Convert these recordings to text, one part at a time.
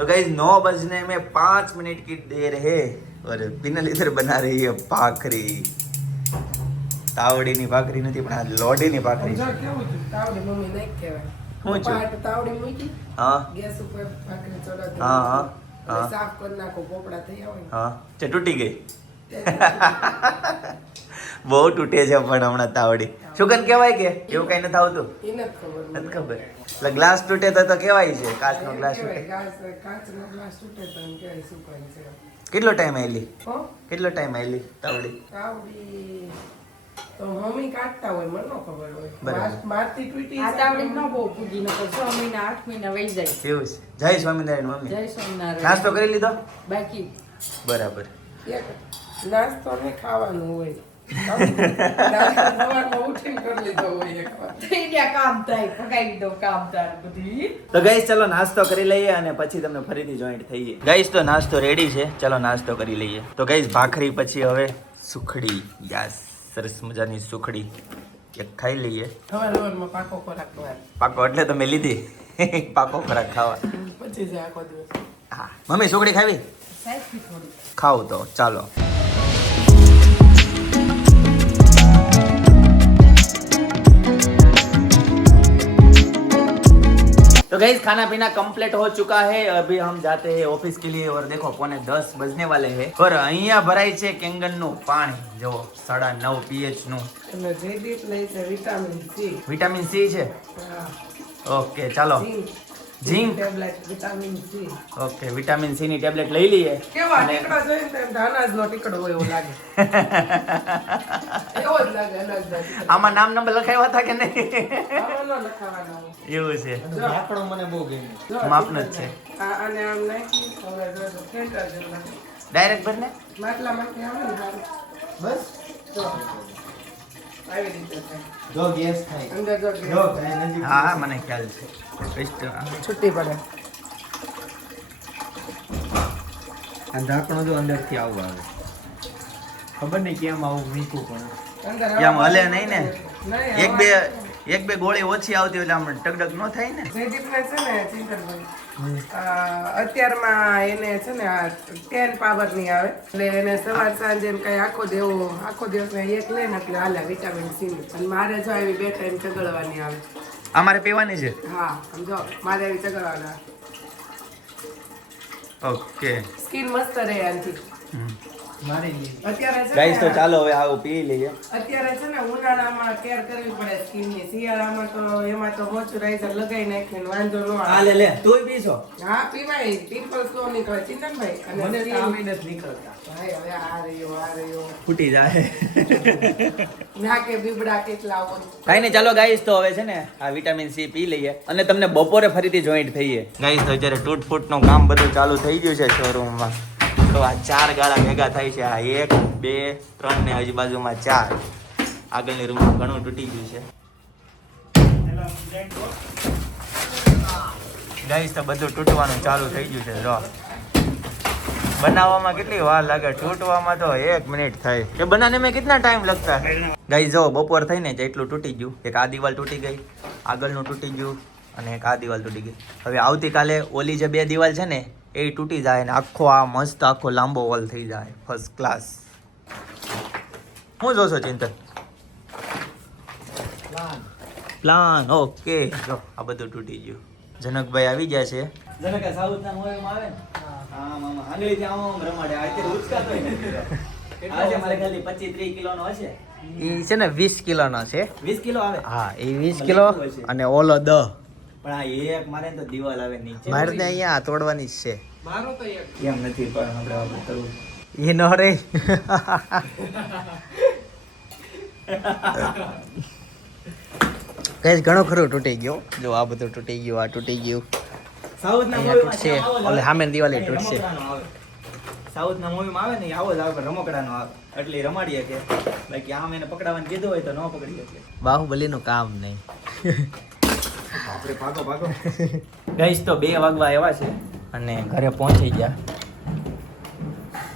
तो गाइस नौ बजने में पाँच मिनट की देर है और पिनल इधर बना रही है भाखरी તાવડીની ભાખરી નથી પણ આ લોડીની ભાખરી જો છે કેવું છે તાવડી મમ્મી નહીં કહેવાય શું છે? પાટ તાવડી મૂકી હા ગેસ ઉપર ભાખરી ચડાવી હા, હા, અને હા. સાફ કરી નાખો પોપડા થઈ આવે ને. હા તે તૂટી ગઈ તે બહુ તૂટે છે પણ હમણાં તાવડી. સુગંધ કહેવાય કે? એવું કઈ નથી આવતું. નથી ખબર એટલે ગ્લાસ તૂટે તો તો કહેવાય છે કાચનો ગ્લાસ તૂટે. ગાસ- કાચનો ગ્લાસ તૂટે તો એમ કહેવાય સુકાય છે. કેટલો ટાઈમ આવેલી હો? કેટલો ટાઈમ આવેલી તાવડી? તાવડી તો મમ્મી કાઢતા હોય મને ખબર હોય. બરાબર. તૂટી આ તાવડી ન બહુ પૂજી નકર છ મહિના આઠ મહિના વહી જાય. એવું છે. જય સ્વામિનારાયણ મમ્મી. જય સ્વામિનારાયણ. નાસ્તો કરી લીધો? બાકી. બરાબર. નાસ્તો ને ખાવાનું હોય. તો ગાઈસ ચલો નાસ્તો કરી લઈએ અને પછી તમને ફરીથી જોઈન્ટ થઈએ ગઈસ તો નાસ્તો રેડી છે. ચલો નાસ્તો કરી લઈએ. તો ગાઈસ ભાખરી પછી હવે સુખડી. યસ સરસ મજાની સુખડી. એક ખાઈ લઈએ. પાકો ખોરાક પાકો એટલે તો મેં લીધી. પાકો ખોરાક ખાવા. પછી જાય આખો દિવસ. હા. મમ્મી સુખડી ખાવી? ખાવ તો ચાલો. गई खाना पीना कंप्लीट हो चुका है अभी हम जाते हैं ऑफिस के लिए और देखो पौने दस बजने वाले हैं और અહીંયા ભરાય છે કેંગન નું પાણી જો સાડા નવ પીએચ નું એટલે જયદીપ લે છે વિટામિન સી વિટામિન સી છે ઓકે ચાલો zinc zinc tablet vitamin C okay vitamin C ની ટેબ્લેટ લઈ લઈએ કેવા અને- ટીકડો જોઈને તો એમ અનાજનો ટીકડો હોય એવું લાગે એવો જ લાગે અનાજનો ટીકડો. આમાં નામ નંબર લખાવ્યા હતા કે નહીં આમાં ન લખાવાના હોય. એવું છે. લાકડો મને બહુ ગમે. જો, માપનો જ છે. અને આમ નાખી, હવે જો, જો, ફેંટા જેવું ડાયરેક્ટ ભરને માટલામાંથી આવે ને બસ. જો. આવી રીતે જો ગેસ થાય. અંદર જો જો ગેસ. હા હા મને ખ્યાલ છે. છૂટી પડે. આ ઢાંકણું જો અંદરથી આવું આવે. ખબર નહીં કેમ આવું મીઠું પણ. કેમ હલે નહીં ને? એક બે એક બે ગોળી ઓછી આવતી એટલે આમ ટકડક ન થાય ને. જયદીપને છે ને ચિંતનભાઈ? અત્યારમાં એને છે ને ટેન પાવરની આવે. એટલે એને સવાર સાંજે એમ કઈ આખો દેવો આખો દિવસ એક લે ને એટલે હાલે વિટામિન સી અને મારે જો આવી બે ટાઈમ ચગડવાની આવે. અમારે પીવાની છે? હા સમજો મારે આવી ચગડવાના. ઓકે સ્કીન મસ્ત રહે આનાથી. ગાઈસ તો ચાલો હવે આવું પી લઈએ. અત્યારે છે ને ઉનાળામાં કેર કરવી પડે સ્કિનની શિયાળામાં તો એમાં તો મોઇશ્ચરાઇઝર લગાવી નાખીને વાંધો ન આ આવે લે લે. તું પીશો? હા પીવાય. નો નીકળે. ચિંતનભાઈ અને મને તો કામ નથી નીકળતા. ભાઈ હવે આ રહ્યો આ રહ્યો. ફૂટી જાય. ના કે બીબડા કેટલા આવો કાઈ નહીં ચાલો ગાઈસ તો હવે છે ને આ વિટામિન સી પી લઈએ. અને તમને બપોરે ફરીથી જોઈન્ટ થઈએ. ગાઈસ તો અત્યારે તૂટનું કામ બધું ચાલુ થઈ ગયું છે શોરૂમમાં. તો આ ચાર ગાળા ભેગા થાય છે. આ એક, બે, ત્રણ ને આજુબાજુમાં ચાર. આગળની રૂમમાં ઘણું તૂટી ગયું છે. બધું તૂટવાનું ચાલુ થઈ ગયું છે. જો. બનાવવામાં કેટલી વાર લાગે? તૂટવામાં તો એક મિનિટ થાય. એ બનાને મેં કેટલા ટાઈમ લગતા ગઈ જો, બપોર થઈને જ એટલું તૂટી ગયું. એક આ દિવાલ તૂટી ગઈ. આગળનું તૂટી ગયું. અને એક આ દિવાલ તૂટી ગઈ. હવે આવતીકાલે ઓલી જે બે દિવાલ છે ને એ તૂટી જાય ને આખો આ મસ્ત આખો લાંબો વોલ થઈ જાય ફર્સ્ટ ક્લાસ શું જોશો ચિંતન? પ્લાન ઓકે જો આ બધું તૂટી ગયું. જનકભાઈ આવી ગયા છે. જનક સાઉથના મૂવીમાં આવે ને? હા મામા. આંગળીથી આમ આમ રમાડે. અત્યારે ઉચકાતોય નથી આજે મારે ખાલી 25 30 કિલોનો હશે. એ છે ને વીસ કિલોનો છે. 20 કિલો આવે? હા એ વીસ કિલો અને ઓલો દહ પણ આ એક મારે તો દિવાલ આવે નીચે. મારે તો અહીંયા તોડવાની જ છે. મારો તો એક. એમ નથી પણ આપણે આપણે કરવું એ નો રે. કઈ ઘણો ખરો તૂટી ગયો. જો આ બધું તૂટી ગયું આ તૂટી ગયું. સાઉથના તૂટશે. એટલે આવે. દિવાલે તૂટશે. સાઉથ ના સાઉથના મૂવીમાં આવે ને આવો જ આવે રમકડા રમકડાનો આવે. એટલે રમાડીએ કે બાકી આમ એને પકડાવવાનું કીધું હોય તો ન પકડી શકે. બાહુબલી નું કામ નહીં. આપણે ભાગો ભાગો. ગઈશ તો બે વાગવા આવ્યા છે અને ઘરે પહોંચી ગયા.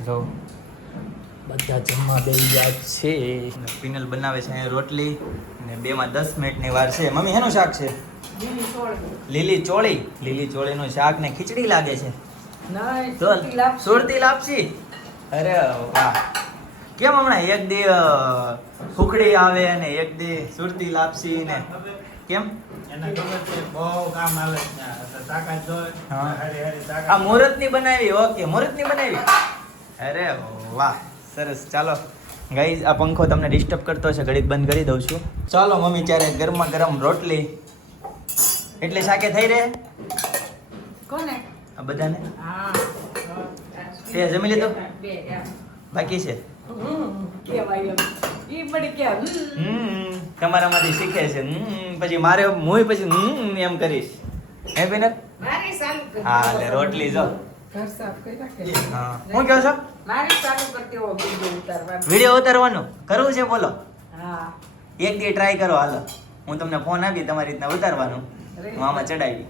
જો બધા જમવા બેસી ગયા છે. પિનલ બનાવે છે અહીંયા રોટલી અને બેમાં દસ મિનિટની વાર છે. મમ્મી એનું શાક છે? લીલી ચોળી. લીલી ચોળીનું શાક ને ખીચડી લાગે છે. સુરતી લાપસી. અરે વાહ. કેમ હમણાં એક દી ફૂકડી સુખડી આવે અને એક દી સુરતી લાપસી ને કેમ? છે આ. મુહૂર્તની બનાવી ઓકે મુહૂર્તની બનાવી. અરે વાહ સરસ. ચાલો ગાઈઝ આ પંખો તમને ડિસ્ટર્બ કરતો હશે ઘડીક બંધ કરી દઉં છું. ચાલો મમ્મી ત્યારે ગરમા ગરમ રોટલી. એટલે શાકે થઈ રહે? કોને? આ બધાને? તે જમી લીધો? બાકી છે? હમ, કહેવાય એમ. ઈ બધી કે હમ. હમ તમારામાંથી શીખે છે. હમ પછી મારે હું પછી હમ એમ કરીશ. હે ચાલુ હા લે રોટલી જો. ઘર સાફ કરી રાખે હા. કહો છો? વીડિયો ઉતારવાનું? કરવું છે બોલો. હા. એક દી ટ્રાય કરો હાલો. હું તમને ફોન આપી તમારી રીતના ઉતારવાનું. હું આમાં ચડાવી.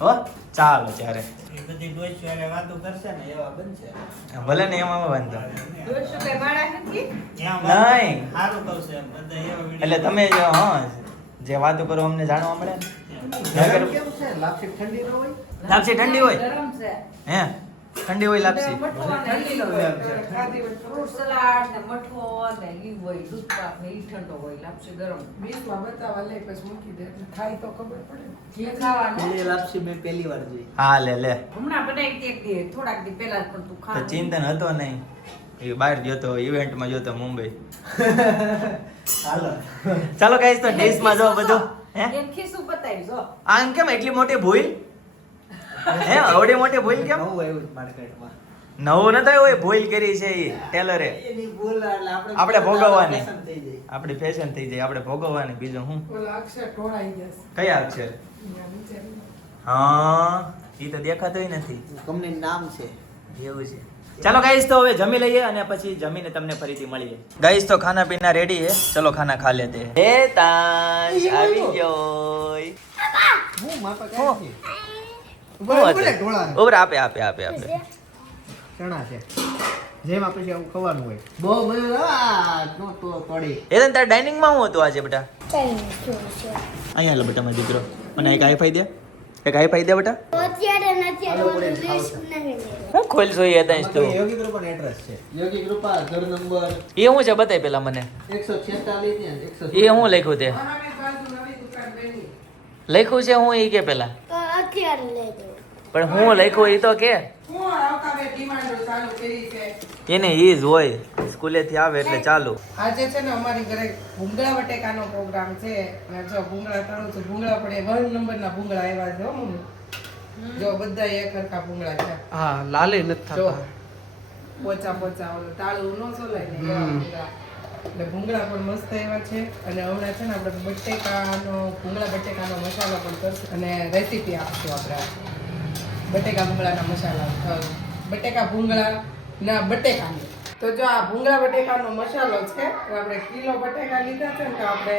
હો? ચાલો ત્યારે. એ બધી ડોશી હારે વાતો કરશે ને એવા બનશે. ભલે ને એમાં વાંધો. નહીં. એટલે તમે જો હા જે વાતો કરો અમને જાણવા મળે ને. એમ. નકર કેમ છે? લાપસી ઠંડી હોય? લાપસી ઠંડી હોય? હે? ઠંડી હોય લાપસી. મઠો ને ઠંડી ઈ નો હોય. એમ છે. ખાધી હોય. તો ફ્રૂટ સલાડ ને મઠો ને ઈ હોય દૂધ પાક ને ઈ ઠંડો હોય લાપસી ગરમ. બીજમાં બતાવવા લે પછી મૂકી દે. એટલે તો ખબર પડે. જે ખાવાનું. એ લાપસી મેં પહેલી વાર જોઈ. હા લે લે. હમણાં બનાવી હતી એક થોડાક દી પહેલા પણ તું ખા ચિંતન હતો નહીં. એ બહાર ગયો તો ઇવેન્ટમાં ગયો તો મુંબઈ. હાલો. ચાલો ગાઈસ તો ડીશમાં જો બધું. હે? એક ખીસું બતાવી જો. આમ કેમ એટલી મોટી ભૂલ? હે આવડી મોટી ભૂલ કેમ? નવું આવ્યું માર્કેટમાં. નવું નતા એ ભૂલ કરી છે એ ટેલરે. એની ભૂલ એટલે આપણે આપણે ભોગવવાની. આપણી ફેશન થઈ જાય આપણે ભોગવવાની. બીજું હું? કયા અક્ષર? હા એ તો દેખાતોય નથી. કંપની નામ છે? એવું છે. ચાલો ગાઈસ તો હવે જમી લઈએ અને પછી જમીને તમને ફરીથી મળીએ. ગાઈસ તો ખાના પીના રેડી હે ચલો ખાના ખા લેતે. હે તાશ આવી ગયો હું માપા હો. ઉભરે આપે આપે આપે આપે. ચણા છે. જેમ આપણે આવું ખવાનું હોય. બહુ બધું તો તોડી એ તને તારા ડાઇનિંગમાં હું હતું આજે બેટા? અહીંયા લો બેટા મારો દીકરો. મને એક હાઈ દે. એક હાઈ ફાઈ દે બેટા. હું ખોલશો એ હતા તું. યોગી કૃપા એડ્રેસ છે. યોગી કૃપા ઘર નંબર એ શું છે બતાય પેલા મને? ને એ હું લખ્યું તે? લખ્યું છે હું એ કે પેલા? પણ હું લખ્યું એ તો કે? હું આવતા બે ડિમાન્ડો ચાલુ કરી છે. એને એ જ હોય સ્કૂલેથી આવે એટલે ચાલુ. આજે છે ને અમારી ઘરે ભૂંગળા વટેકાનો પ્રોગ્રામ છે. અને જો ભૂંગળા તળું છું ભૂંગળા પડે વન નંબરના ભૂંગળા આવ્યા છે હો મમ્મી. જો બધા એક સરખા ભૂંગળા છે. હા લાલે નથી જો. થતા. પોચા પોચા ઓલો તાળું ન સોલાય ને એટલે ભૂંગળા પણ મસ્ત એવા છે. અને હમણાં છે ને આપણે બટેકાનો, ભૂંગળા બટેકાનો મસાલો પણ કરશું. અને રેસીપી આપશું આપણે. બટેકા ભૂંગળાના મસાલા. બટેકા ભૂંગળા ના બટેકાની. તો જો આ ભૂંગળા બટેકાનો મસાલો છે, તો આપણે કિલો બટેકા લીધા છે ને તો આપણે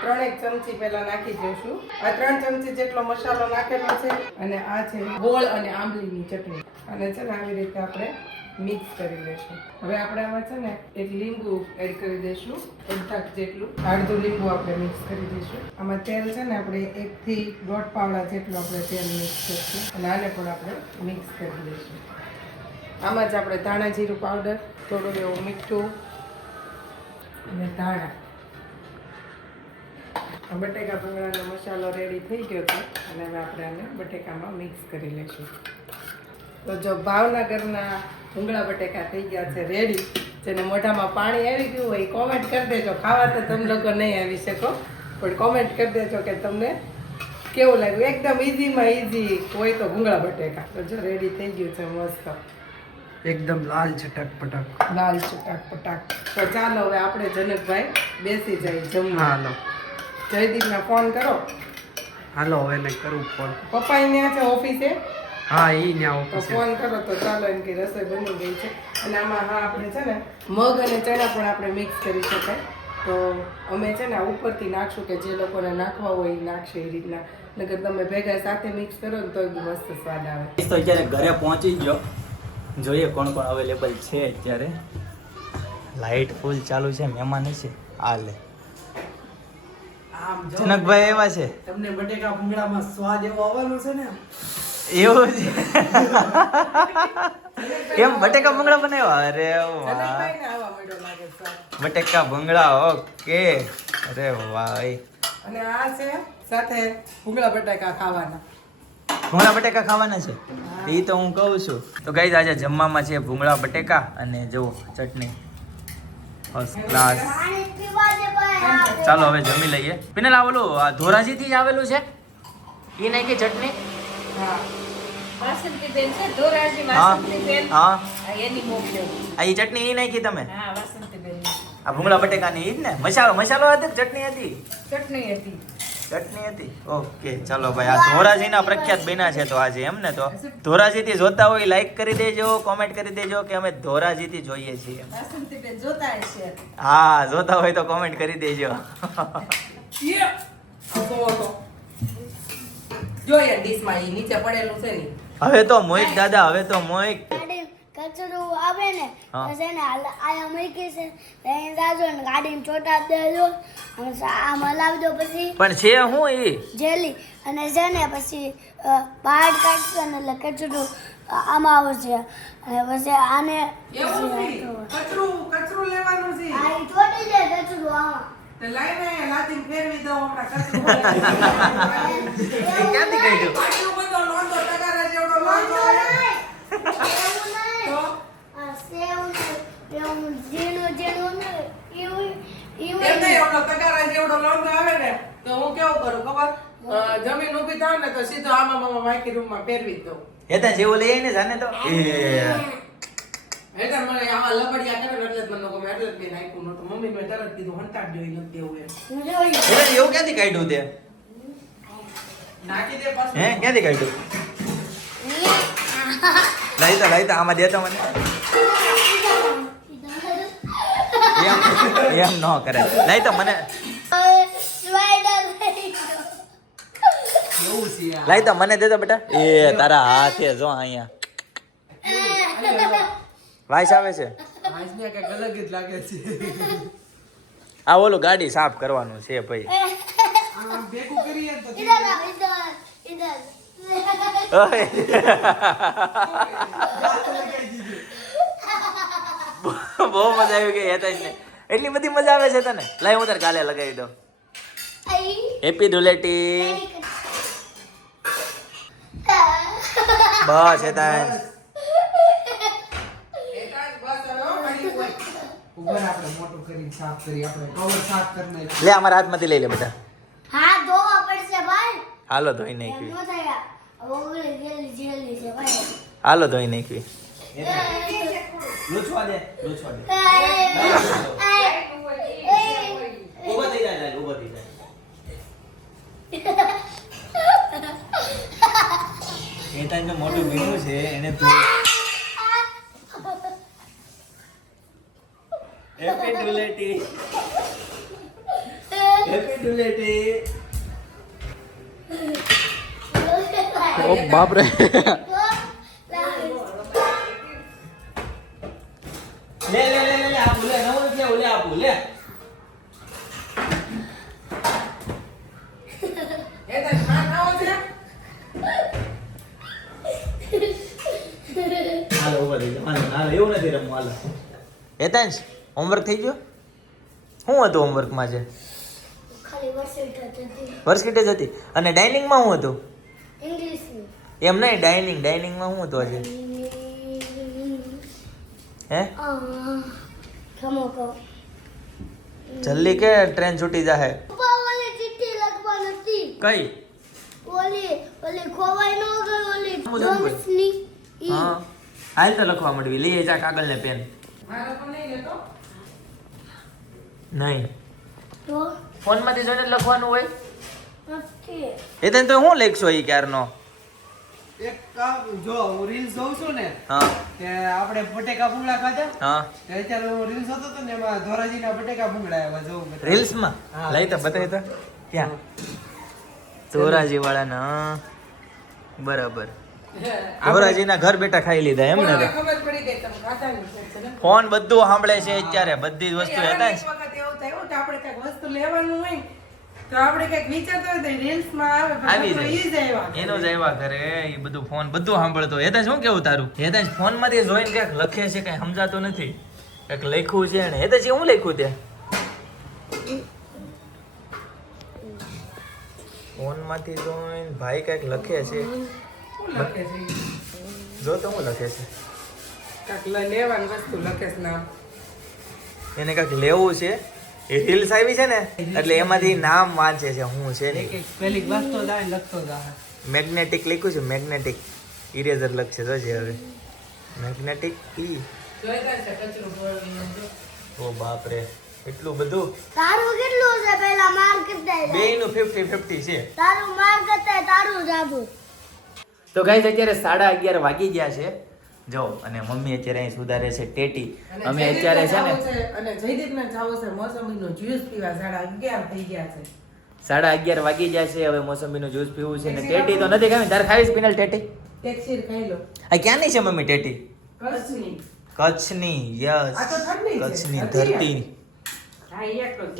ત્રણેક ચમચી પહેલા નાખી દઈશું. આ ત્રણ ચમચી જેટલો મસાલો નાખેલો છે. અને આ છે ગોળ અને આંબલીની ચટણી. અને છે ને આવી રીતે આપણે મિક્સ કરી લઈશું હવે આપણે આમાં છે ને એક લીંબુ એડ કરી દઈશું અડધા જેટલું. અડધું લીંબુ આપણે મિક્સ કરી દઈશું આમાં તેલ છે ને આપણે એક થી દોઢ પાવડા જેટલું આપણે તેલ મિક્સ કરીશું. અને આને પણ આપણે મિક્સ કરી દઈશું આમાં જ આપણે ધાણા જીરું પાવડર થોડું એવું મીઠું અને ધાણા. બટેકા ભૂંગળાનો મસાલો રેડી થઈ ગયો હતો અને હવે આપણે આને બટેકામાં મિક્સ કરી લઈશું તો જો ભાવનગરના ભૂંગળા બટેકા થઈ ગયા છે રેડી જેને મોઢામાં પાણી આવી ગયું હોય કોમેન્ટ કરી દેજો. ખાવા તો તમે લોકો નહીં આવી શકો પણ કોમેન્ટ કરી દેજો કે તમને કેવું લાગ્યું. એકદમ ઇઝીમાં ઇઝી હોય તો ભૂંગળા બટેકા. તો જો રેડી થઈ ગયું છે મસ્ત. એકદમ લાલ ચટક પટક લાલ ચટક પટાક તો ચાલો હવે આપણે જનકભાઈ બેસી જાય જમવા. હાલો. જયદીપને ફોન કરો. હાલો હવે એને કરું ફોન પપ્પા અહીંયા છે ઓફિસે હા એ ન્યા તો ફોન કરો તો ચાલો એમ કે રસોઈ બની ગઈ છે. અને આમાં હા આપણે છે ને મગ અને ચણા પણ આપણે મિક્સ કરી શકાય. તો અમે છે ને ઉપરથી નાખશું કે જે લોકોને નાખવા હોય એ નાખશે એ રીતના. નકર તમે ભેગા સાથે મિક્સ કરો ને તો મસ્ત સ્વાદ આવે. તો અત્યારે ઘરે પહોંચી ગયો જોઈએ કોણ કોણ અવેલેબલ છે અત્યારે. લાઇટ ફૂલ ચાલુ છે મહેમાન છે આ લે. આમ જનકભાઈ એવા છે. તમને બટેકા ભૂંગળામાં સ્વાદ એવો આવવાનો છે ને એવું છે એમ બટેકા ભૂંગળા બનાવ્યા? અરે વાહ. બટેકા ભૂંગળા ઓકે. અરે વાહ. અને આ છે સાથે ભૂંગળા બટાકા ખાવાના. ભૂંગળા બટેકા ખાવાના છે? એ તો હું કહું છું. તો ગઈ આજે જમવામાં છે ભૂંગળા બટેકા અને જુઓ ચટણી. ફર્સ્ટ ક્લાસ ચાલો હવે જમી લઈએ. પિનલ આ ઓલું આ ધોરાજીથી જ આવેલું છે? એ નાખી ચટણી? ચટણી નાખી તમે? આ ભૂંગળા બટેકાની જ ને? મસાલો મસાલો હતો ચટણી હતી? ચટણી હતી. ચટણી હતી? ઓકે ચાલો ભાઈ આ ધોરાજીના પ્રખ્યાત બન્યા છે તો આજે એમ ને તો. ધોરાજીથી જોતા હોય લાઈક કરી દેજો કોમેન્ટ કરી દેજો કે અમે ધોરાજીથી જોઈએ છીએ. હા જોતા હોય તો કોમેન્ટ કરી દેજો. જોઈએ ડીશમાં એ નીચે પડેલું છે ને. હવે તો મોહિત દાદા હવે તો મોહિત. કચરો આવે ને પછી ને આ આ મૂકી છે. ત્યાં જાજો ને ગાડીને ચોટા દેજો. આમ હલાવજો પછી પણ છે હું એ જેલી. અને છે ને પછી પહાડ કાઢશે ને એટલે કચરો આમાં આવશે. અને પછી આને કચરું કચરું લેવાનું છે તો- આ ઈ ચોટી દે કચરું આમાં તે લઈને અહીંયા ફેરવી દઉં હમણાં કચરું ક્યાંથી કાઢ્યું આટલું બધો લોંદો ટકારા જેવડો લોંદો એવું નહીં. તો સેવ એવું ઝીણું એવું એવું જેવડો લોંદો આવે ને તો હું કેવું કરું ખબર જમીન ઊભી થાય ને તો સીધો આમાં મામા માઇકી રૂમમાં ફેરવી દઉં એ તો જેવું લઈ ને જાને તો એ એટલે મને આવા લબડિયા કરે એટલે જ મને ગમે. એટલે જ મેં નાખ્યું નહોતું. મમ્મી મેં તરત કીધું હંતાડ જોઈ નથી દેવું એમ. એટલે એવું ક્યાંથી કાઢ્યું તે? નાખી દે પાછું. હે ક્યાંથી કાઢ્યું? લઈ તો આમાં દેતા મને. એમ એમ ન કરે. લઈ તો મને સ્પાઈડર થઈ ગયો. કેવું છે આ? લઈ તો મને દેતો બેટા? એ તારા હાથે જો અહીંયા. વાઈસ આવે છે? આજને કંઈક અલગ જ લાગે છે. આ ઓલું ગાડી સાફ કરવાનું છે ભાઈ. આ ભેગું કરીએ તો. બહુ મજા આવી ગઈ હેતા ને. એટલી બધી મજા આવે છે તને? લાઈ હું તારે કાલે લગાવી દઉં. હેપી ધુલેટી. બસ હેતા એકાદ બસ હવે હો, ઘડી હોય. ઉપર આપણે મોટું કરીને સાફ કરી આપણે કવર સાફ કરી નાખ લે અમારા હાથમાંથી લઈ લે બેટા હા ધોવા પડશે ભાઈ. હાલો ધોઈ નાખવી હાલો ધોઈ નાખવી લૂછવા દે લૂછવા દે. એ, એ, થઈ જાય ઊભો થઈ જાય. હેતા મોટું ભીનું છે એને હેપી ધુલેટી હેપી ધુલેટી ઓ બાપ રે લે લે લે લે લે આપું લે નવું નથી આવું લે એ લે એકાદ ખાન ખાવો છે હાલો ઊભા થઈ જાઓ હાલો હાલો એવું નથી રમવું હાલો હેતાંશ હોમવર્ક થઈ ગયો? શું હતું હોમવર્કમાં છે હતી. જ હતી. અને ડાઇનિંગમાં શું હતું? એમ નહીં ડાઇનિંગ ડાઇનિંગમાં શું હતું આજે હે? જલ્દી કે ટ્રેન છૂટી જાહે. કઈ? ઓલી ઓલી ખોવાઈ નો ગઈ ઓલી આમ જ હોય. ડોમ્સની હા. હાલ તો લખવા મળવી લઈ જા કાગળ ને પેન મારે પણ નહીં લેતો? નહીં. તો? ફોનમાંથી જોઈને લખવાનું હોય? એ તને તો હું લખશો એ ક્યારનો? એક કામ જો હું રીલ્સ જોઉં છું ને હા. કે આપણે બટેકા ભૂંગળા ખાધા? હા. તે અત્યારે હું રીલ્સ હતો તો ને એમાં ધોરાજીના બટેકા ભૂંગળા આવ્યા જોઉં રીલ્સમાં હા. લઈ તો બતાવી તો. ક્યાં? ધોરાજી વાળાના હા. બરાબર. ધોરાજીના ઘર બેઠા ખાઈ લીધા એમ ને ફોન બધું સાંભળે છે અત્યારે બધી જ વસ્તુ હતા. આપણે કંઈક વસ્તુ લેવાનું હોય તો આપણે કંઈક વિચારતા હોય તો રીલ્સમાં આવે આવી જ આવ્યા કરે. જાય એનો જ આવ્યા કરે એ બધું ફોન બધું સાંભળતો હેતા શું કેવું તારું? હેતા ફોનમાંથી જોઈને ક્યાંક લખે છે કઈ સમજાતું નથી. કંઈક લખ્યું છે ને હેતા શું લખ્યું તે? ફોનમાંથી જોઈને ભાઈ કંઈક લખે છે. લખે છે? જો તો શું લખે છે. કાંઈક લેવાનું વસ્તુ લખે છે નામ. એને કંઈક લેવું છે. એ રીલ્સ આવી છે ને એટલે એમાંથી નામ વાંચે છે હું છે ને એક એક પેલી વાંચતો જાય લખતો જાય મેગ્નેટિક લખ્યું છે મેગ્નેટિક ઇરેઝર લખશે તો છે હવે મેગ્નેટિક ઈ જો. ઓ બાપ રે એટલું બધું? તારું કેટલું છે? પેલા માર કરતા બે નું ફિફ્ટી ફિફ્ટી છે. તારું માર્ક કેટલા તારું જાદુ તો ગાઈઝ અત્યારે સાડા અગિયાર વાગી ગયા છે. જો અને મમ્મી અત્યારે અહીં સુધારે છે ટેટી. અમે અત્યારે છે ને અને જયદીપને જાવું છે મોસંબીનું જ્યુસ પીવા સાડા અગિયાર થઈ ગયા છે. સાડા અગિયાર વાગી ગયા છે હવે મોસંબીનું જ્યુસ પીવું છે ને ટેટી તો નથી ખાવી. તારે ખાવીશ પીનલ ટેટી? ટેક્સી ખાઈ લો. આ ક્યાંની છે મમ્મી ટેટી? કચ્છની. કચ્છની યસ. કચ્છની ધરતી.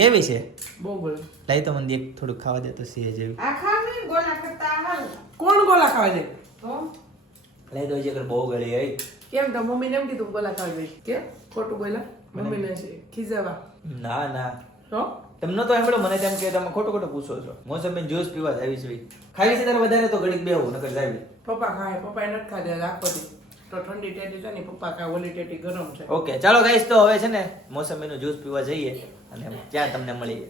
કેવી છે? બહુ બોલ લાઈ તો મને એક થોડું ખાવા દે તો સિંહ જેવી. આ ખાવી ગોલા કરતા કોણ ગોલા ખાવા દે? તો? લાઈ તો હજી બહુ ગળી હઈ કેમ તો મમ્મીને એમ કીધું બોલા ખાવા કે ખોટું બોલા મમ્મીને છે. ખીજાવા. ના ના. તો તમને તો એમ મને તેમ કે તમે ખોટું ખોટું પૂછો છો. મોસંબી જ્યુસ પીવા જ આવી છે. ખાઈ છે તારે વધારે તો ઘડીક બેહું નકર જાવી. પપ્પા ખાય પપ્પા નથી ખાધે રાખો દી તો ઠંડી ટેટી છે ને પપ્પા કા ઓલી ટેટી ગરમ છે. ઓકે ચાલો ગાઈસ તો હવે છે ને મોસંબીનું જ્યુસ પીવા જઈએ અને ત્યાં તમને મળીએ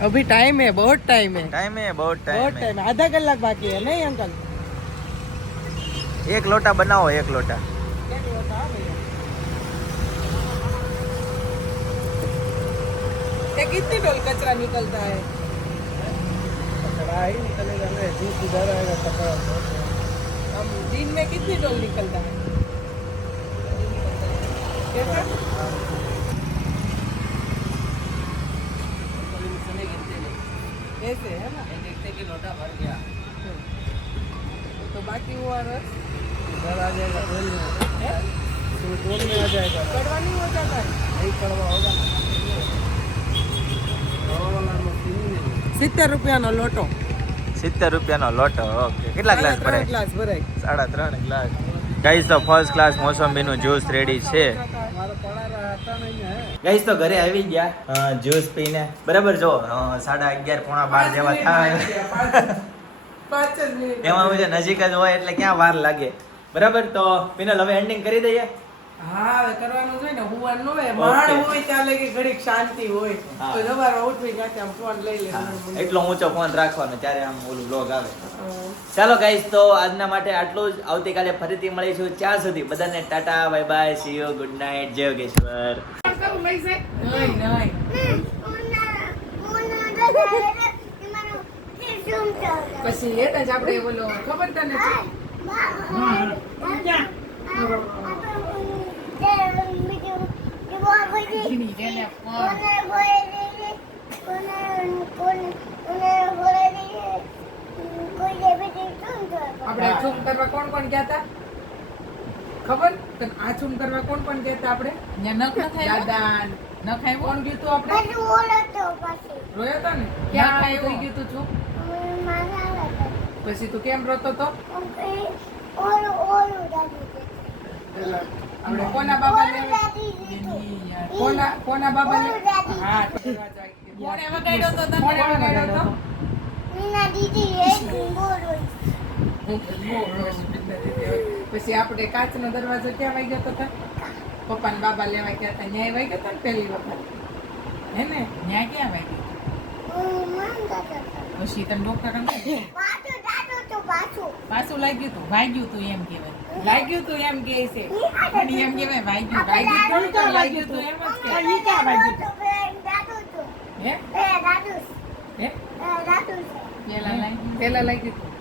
अभी टाइम है बहुत टाइम है। टाइम है बहुत टाइम बहुत टाइम है। आधा कलाक बाकी है नहीं अंकल एक लोटा बनाओ एक लोटा। हाँ कितनी डोल कचरा निकलता है? कचरा ही निकलेगा जूस उधर आएगा कचरा दिन में कितनी डोल निकलता है? हाँ। ऐसे है ना तो बाकी वो रस इधर आ जाएगा डोल में तो डोल में आ जाएगा कड़वा नहीं हो जाता है नहीं कड़वा होगा સિત્તેર રૂપિયાનો લોટો સિત્તેર રૂપિયાનો લોટો ઓકે કેટલા ગ્લાસ ભરાય ગ્લાસ ભરાય સાડા ત્રણ ગ્લાસ ગાઈસ તો ફર્સ્ટ ક્લાસ મોસંબીનું જ્યુસ રેડી છે ગાઈસ તો ઘરે આવી ગયા. જ્યુસ પીને. બરાબર જો સાડા અગિયાર પોણા બાર જેવા થાય. પાંચ જ મિનિટ એમાં હું નજીક જ હોય એટલે ક્યાં વાર લાગે. બરાબર તો પિનલ હવે એન્ડિંગ કરી દઈએ? હા કરવાનું છે ને હુવાનું હોય માણ હોય ત્યાં લગી ઘડીક શાંતિ હોય. તો સવારમાં ઉઠવી નાખે આમ ફોન લઈ લે એટલો ઊંચો ફોન રાખવાનો ત્યારે આમ ઓલું બ્લોગ આવે. ચાલો ગાઈસ તો આજના માટે આટલું જ. આવતીકાલે ફરીથી મળીશું. ત્યાં સુધી બધાને tata bye bye see you good night Jai Yogeshwar. નહીં નહીં. પછી એ જ આપણે બોલો ખબર તને? આપણે ચૂમ કરવા કોણ કોણ ગયા હતા ખબર? તને આ ચૂમ કરવા કોણ કોણ ગયા હતા આપણે? દાદા. ન નખાય કોણ ગયું તું આપણે? રોયો તો ને? ક્યાં થઈ ગયું તું પછી તું કેમ રોતો તો? આપણે કોના બાબા કોના કોના બાબા હા કોને વગાડ્યો તો તને વગાડ્યો તો? પછી આપણે કાચનો દરવાજો ક્યાં વાગ્યો તો? તા પપ્પા બાબા લેવા ગયા હતા ન્યાય વાગ્યો તો ને પહેલી વખત? હે ને? ન્યાય ક્યાં વાગ્યો? પછી તમે ડોક્ટર પાછું લાગ્યું તું વાગ્યું તું એમ કહેવાય. લાગ્યું તું એમ કહે છે. પણ એમ કહેવાય વાગ્યું વાગ્યું તો લાગ્યું તું એમ જ કે ક્યાં વાગ્યું તું હે? હે? પેલા લાગ્યું.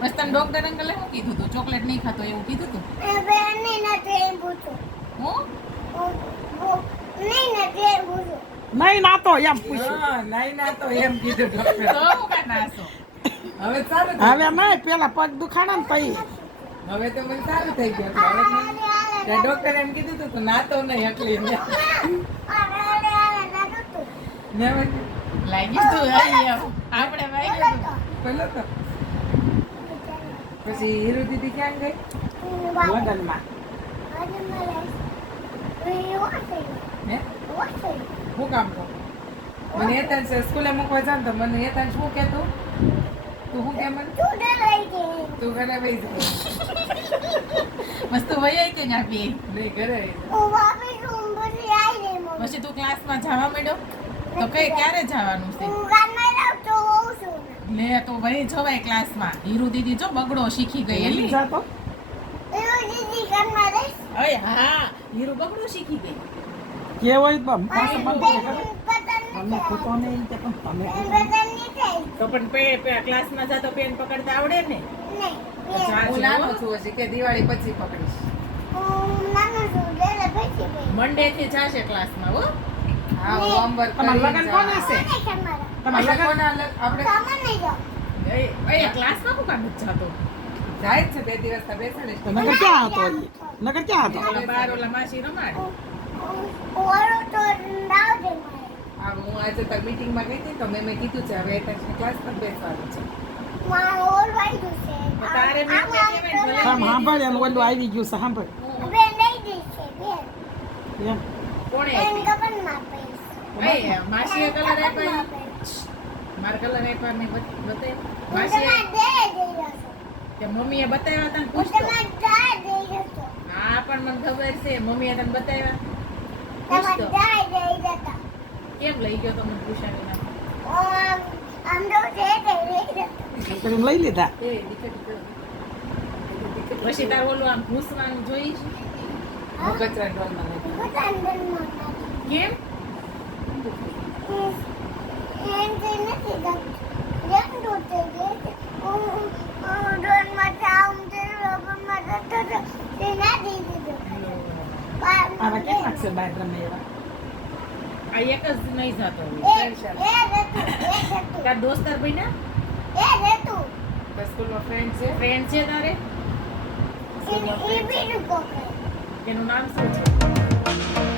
બસ તને ડોક્ટર અંકલે શું કીધું તું ચોકલેટ નહીં ખાતો એવું કીધું તું? હું નહીં નાતો એમ પૂછ્યું નહીં ના તો એમ કીધું ડોક્ટર તો હું કાં નાસો? હવે સારું હવે નહીં પેલા પગ દુખાણા ને પછી હવે તો મને સારું થઈ ગયું. હવે ડોક્ટર એમ કીધું તું તું નાતો નહીં એટલે ને. ને લાગી તું. આપણે વાગ્યું. પેલો તો. પછી હીરુ દીદી ક્યાં ગઈ? લગનમાં શું કામ કરું? મને એ તને સ્કૂલે મૂકવા જાવ તો મને એ તને શું કહેતું તું? તું શું કે મને? તું ઘરે વહી જાય મસ્ત વહી આવી કે ના પી નહીં ઘરે પછી તું ક્લાસમાં જવા માંડ્યો? તો કઈ ક્યારે જવાનું છે? લે તો વહી જવાય ક્લાસમાં. હીરુ દીદી જો બગડો શીખી ગઈ એલી. અય હા હીરુ બગડો શીખી ગઈ. કે હોય તો પણ પે પે ક્લાસમાં જાતો પેન પકડતા આવડે ને? હું નાનો છું હજી કે દિવાળી પછી પકડીશ. મંડે થી જાશે ક્લાસમાં હો. હા હું હોમવર્ક કરી લગન કોના છે? આપણે આપણે ક્લાસમાં હું કામ નથી જાતો? જાય જ છે બે દિવસ તો બેસે ને. નગર ક્યાં હતો? નગર ક્યાં હતો? ઓલા બાર ઓલા માસી રમાડે. હા હું આજે તો મીટિંગમાં ગઈ હતી તો મેં મેં કીધું છે હવે એટેન્શન ક્લાસ પર બેસવાનું છે. તો તારે મેં ભલે સાંભળ એનું ઓલું આવી ગયું છે સાંભળ. એમ કોણે એ માસીએ કલર આપ્યો? માર કલર આપ્યા કે મમ્મીએ બતાવ્યા તને પૂછતો. હા પણ મને ખબર છે. મમ્મીએ તને બતાવ્યા. પૂછતો. કેમ લઈ ગયો તો મને પૂછાવી ના લઈ લીધા? પછી તાર ઓલું આમ ઘૂસવાનું જોઈશ? કચરા ડોલમાં કેમ? આવા કેટલાક છે બાર રમે એવા આ એક જ નહીં જાતો તાર દોસ્તાર બન્યા તો સ્કૂલમાં ફ્રેન્ડ છે ફ્રેન્ડ છે તારે એ એનું નામ શું છે